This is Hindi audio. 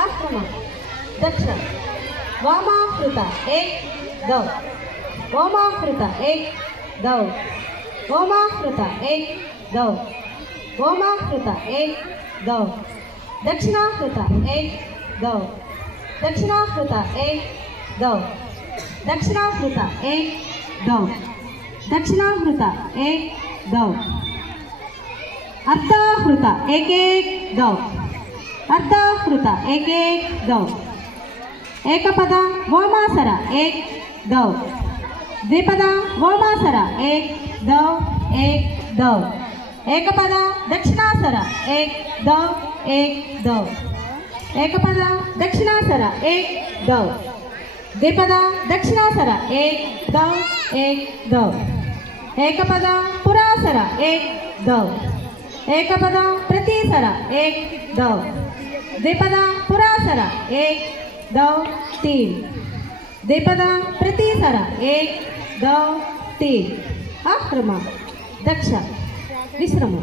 आक्रमण दक्ष वामाकृत एक दौ ओमाकृत एक दौ ओमाकृत एक दौ ओमाकृत एक दौ दक्षिणाकृत एक दौ दक्षिणाकृत एक दौ दक्षिणाकृत एक दौ दक्षिणाकृत एक दौ अर्धाकृत एक दौ अर्धाकृत एक दौ एकपद वामासर एक दौ द्विपद वामासर एक दौ एकपद दक्षिणासर एक दौ एकपद दक्षिणासर एक दौ द्विपद दक्षिणासर एक दौ एकपद पुरासर एक दौ एकपद प्रतीसर एक दौ द्विपद पुरासर एक दौ तीन द्विपद प्रतीसर एक दौ तीन आक्रमण दक्ष विश्रम